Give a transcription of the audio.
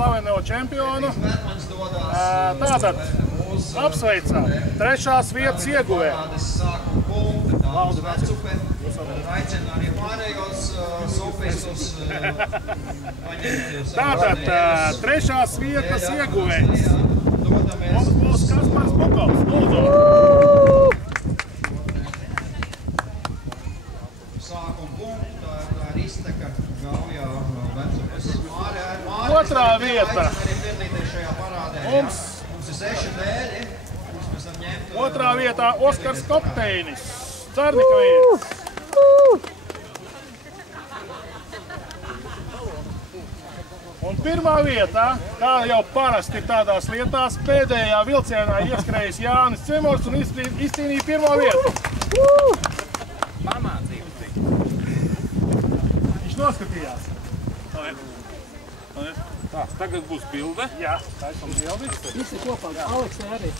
slaveno čempionu. Tātad apsveicām 3. vietas ieguvēju. Tātad 3. vietas ieguvējs. Mums būs Kaspars Bukovs. Lūdzu! Otrā vieta. Mums otrā vietā Oskars Kopteinis. Cernika vīrs. Un pirmā vietā, kā jau parasti tādās lietās, pēdējā vilcienā ieskrējis Jānis Cimors un izcīnīja pirmo vietu. Pamācības bija. Viņš noskatījās. Tā, tagad būs bilde. Jā, taisam bildi. Visi kopā, Aleksē arī.